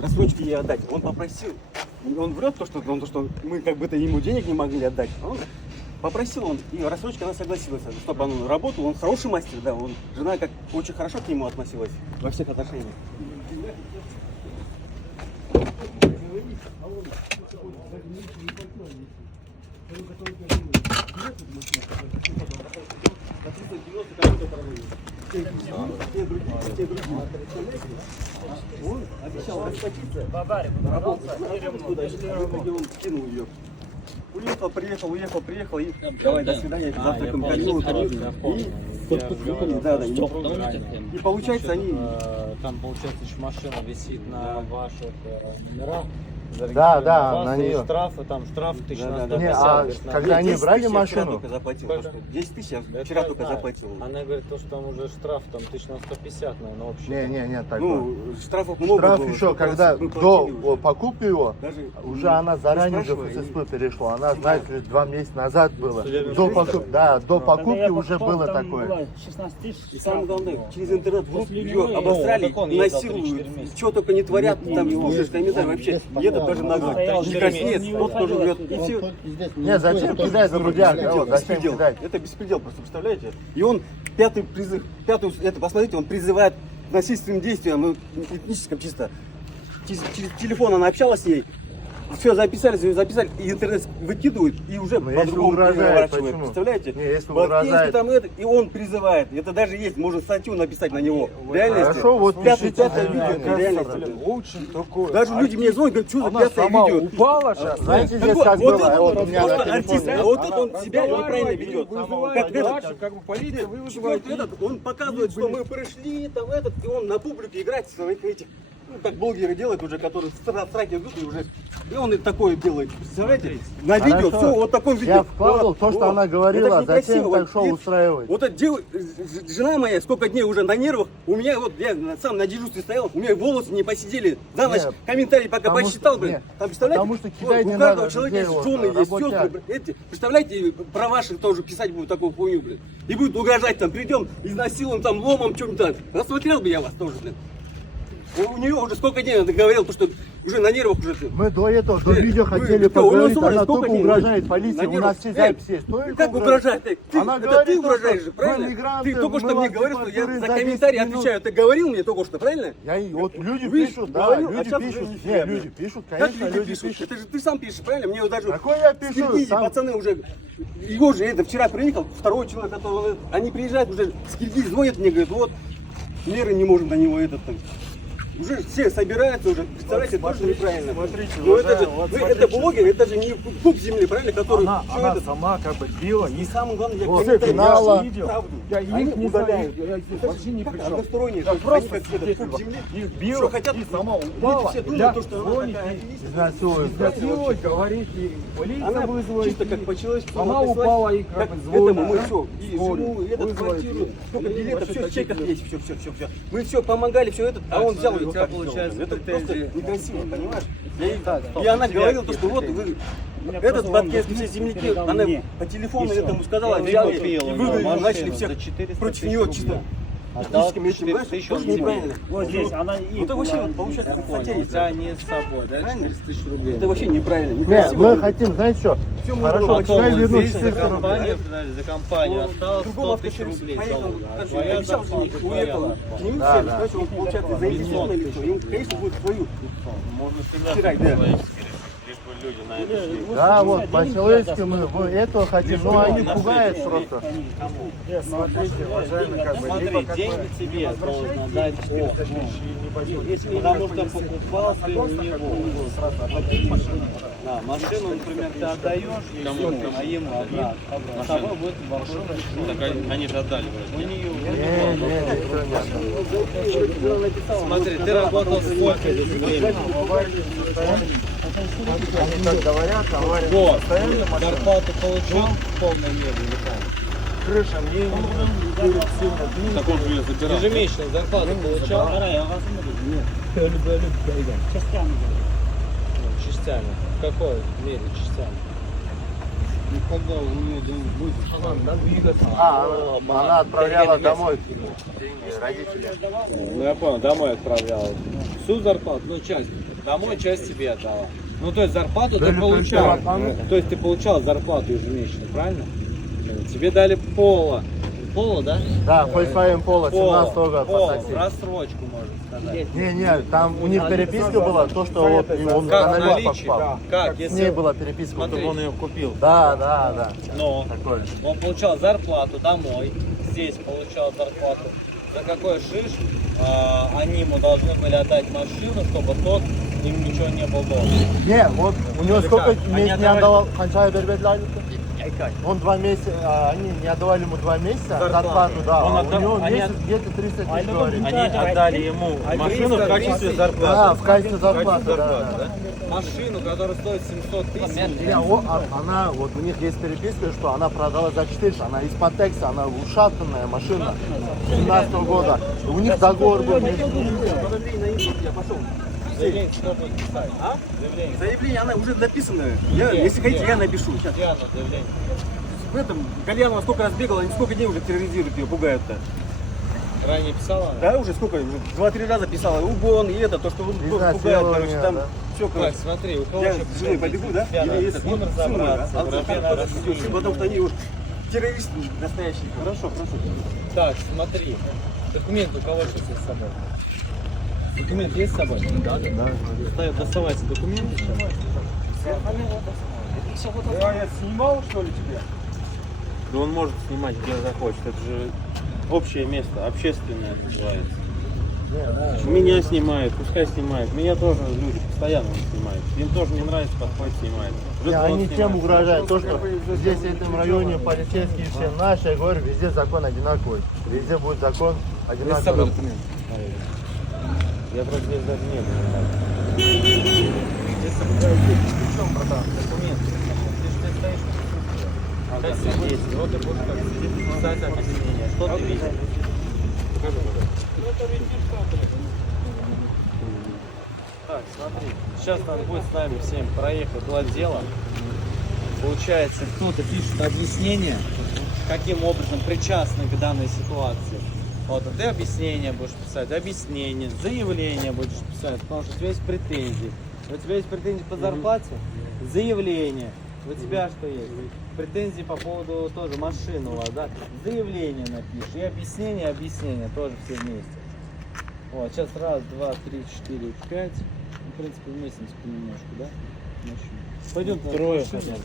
Рассрочки ей отдать. Он попросил. Он врет, то, что мы как бы-то ему денег не могли отдать. Он попросил, он, и рассрочка она согласилась, чтобы он работал. Он хороший мастер, да. Жена как очень хорошо к нему относилась во всех отношениях. Он обещал расплатиться, работать, он кинул ее. Уехал, приехал, и давай, до свидания, завтраком кормил. И получается, они... Там, получается, еще машина висит на ваших номерах. Да, на нее. Штрафы, там штраф 1150. Не, а когда они брали машину? Я только заплатил, 10 тысяч я вчера только заплатил. Она говорит, что там уже штраф, там 1150, наверное, общий. Не, так. Ну, штрафов много. Штраф еще, когда до покупки его, уже она заранее уже в ФСП перешла. Она, знаете, 2 месяца назад было. До покупки уже было такое. 16 тысяч. И самое главное, через интернет ее обосрали, насилуют, что только не творят, там слушаешь комментарии вообще. И это даже нагло. Не краснеет, тот тоже врет. И все. Не, зачем кидать в друзьях? Зачем кидать? Это беспредел просто, представляете? И он пятый призыв, посмотрите, он призывает к насильственным действиям, ну, этническом чисто. Через телефон она общалась с ней. Все записали, и интернет выкидывают, и уже по-другому переворачивают. Представляете? Если там это, и он призывает. Это даже есть, можно статью написать на него. В реальности. Хорошо, вот пятое видео, реальности. Очень такое. Даже люди мне звонят, говорят, что за пятое видео? Упала сейчас. Знаете, здесь как было? Вот у меня артист, а вот тут он себя неправильно ведет. Как этот, как бы полиция он показывает, что мы пришли, там этот, и он на публике играет в своих этих. Ну, как блогеры делают уже, которые в страйке идут, и он и такое делает. Представляете? На видео, все, вот такое видео. Я вкладывал то, что она говорила, зачем так шоу устраивать? Вот эта жена моя сколько дней уже на нервах, у меня вот, я сам на дежурстве стоял, у меня волосы не посидели, за ночь комментарии пока посчитал, блин. Там, представляете, потому что кидать не у каждого надо, человека есть людей, жены, есть сестры, эти, представляете, про ваших тоже писать будут такую хуйню, блин. И будут угрожать, там, придем, изнасилуем, там, ломом, чем-то. Рассмотрел бы я вас тоже, блин. У нее уже сколько дней она говорила, что уже на нервах уже. Мы до этого, до видео хотели поговорить, она только угрожает полиции, у нас все записи есть. Как угрожает? Она Это говорит, ты угрожаешь же, правильно? Ты только что мне говорил, что я за комментарий отвечаю. Ты говорил мне только что, правильно? Вот люди пишут, да, люди пишут. Не, люди пишут, конечно, люди пишут. Это же ты сам пишешь, правильно? Мне даже... Какой я пишу? Пацаны уже... Его же это вчера приехал, второй человек, который... Они приезжают уже с Киргизии, звонят мне, говорят, вот, меры не можем на него этот... Уже все собираются уже, представляете, это тоже неправильно. Смотрите, но это же, это блогер, это же не пуп земли, правильно, который она это сама как бы била. И самое главное, я Вот комментарий финала. видел, правду. Я Они их не удаляют. знаю, я вообще не пришел. Односторонние, Я то есть просто они как это, пуп земли, их что била хотят, и сама люди упала. все думают, то, что она такая активистка. Изнасилует. Говорит, и полиция Она вызвала. чисто как по-человечески Сама написать, упала и как как этому мы звонит. все, и жену, и этот квартиру, сколько билетов, все в чеках есть, все. Мы все помогали, все это, а он взял и вот так получается, это просто некрасиво, понимаешь? И она говорила, то, что вот вы, этот бабкинский все земляки, она по телефону этому сказала, взяли, и вы начали всех против нее чисто. Этническими этим, знаешь, тоже неправильно. Вот здесь, она и... Это вообще, получается, Хотя не с собой, да, 400 тысяч рублей. это вообще неправильно. Нет, мы хотим, знаете что? Хорошо, можно почитай Потом вернуть здесь 400 рублей. за компанию осталось 100 тысяч рублей. Поехал, Твоя обещал, что уехал. К нему все, значит, он, получается, заинтересованный лицо. Ему, конечно, будет свою. Можно всегда Стирать, да. лишь бы люди на это шли. Да, вот, по-человечески мы этого хотим, но они пугают просто. Смотрите, уважаемый, как бы... Смотри, деньги тебе должно дать потому что покупал ты у него. Да, машину, например, ты отдаешь ему, а ему обратно. А с тобой будет машина. Так они же отдали. У нее. Смотри, ты работал сколько времени? Они так говорят, авария. Вот, зарплату получил в полной мере или как? Крыша мне сильно. Так он же ее забирал. Ежемесячную зарплату получал? Частями. Частями. В какой мере частями? И когда у нее будет двигаться. Она отправляла домой деньги родителям. Ну я понял, домой отправляла. Всю зарплату, ну часть. Домой часть себе отдала. Ну то есть зарплату ты получал. То есть ты получал зарплату ежемесячно, правильно? Тебе дали пола. Пола, да? Да, Volkswagen Polo, 17 года по Пола, такси. рассрочку, можно сказать. Не, там у них переписка была, то, что вот и он Как на наличие наличие? покупал. Как? С Если ней была переписка. Смотри. чтобы он ее купил. Да. Но Такое. он получал зарплату домой, здесь получал зарплату. За какой шиш они ему должны были отдать машину, чтобы тот им ничего не был должен. Не, вот у него сколько Они месяцев не отдавали- отдавал, Ханчая Бербедлайна? Он 2 месяца, они не отдавали ему 2 месяца зарплату, да. Он А отдал- у него они месяц где-то 300 тысяч говорит. Они отдали ему машину в качестве зарплаты. Да, в качестве зарплаты, да. Машину, которая стоит 700 тысяч. Не, она, вот у них есть переписка, что она продала за 400, она из-под текста, она ушатанная машина 17 года. У них договор был между ними. Я пошел. Заявление кто будет писать? А? Заявление. Заявление, она уже написана. Если хотите, я напишу. Сейчас. Где оно, заявление? В этом Гальянова сколько раз бегала, они сколько дней уже терроризируют ее, пугают-то. Ранее писала? Да, уже сколько, уже 2-3 раза писала, угон и это, то, что вы пугают, короче, там да. все, Так, короче. смотри, у кого Я еще с женой побегу, да? Или этот, с ним разобраться, вообще на Россию. потому что они уж террористы настоящие. Хорошо. Так, смотри, документ у кого сейчас есть с собой? Документ есть с собой? Да. Доставайте документы. Я снимал, что ли, тебе? Да он может снимать где захочет, это же общее место, общественное называется. Меня снимают, пускай снимают. Меня тоже люди постоянно снимают. Им тоже не нравится, подходит, снимает. Не, они тем угрожают, то, что здесь в этом районе полицейские все наши, я говорю, везде закон одинаковый. Везде будет закон Есть с собой одинаковый. документ? Я просто здесь даже не был. Здесь причем, братан, документ. Ты же здесь стоишь. Сейчас есть. Вот и будешь как сидеть, писать объяснение. Что ты видишь? Покажи, Так, смотри. Сейчас надо будет с нами всем проехать до отдела. Получается, кто-то пишет объяснение, каким образом причастны к данной ситуации. Вот, а ты объяснение будешь писать, заявление будешь писать, потому что у тебя есть претензии. У тебя есть претензии по зарплате, заявление. У тебя что есть? Претензии по поводу тоже машины у вас, да? Заявление напишешь и объяснение, тоже все вместе. Вот, сейчас 1, 2, 3, 4, 5. Ну, в принципе, вместе понемножку, да? Пойдем трое хотя бы.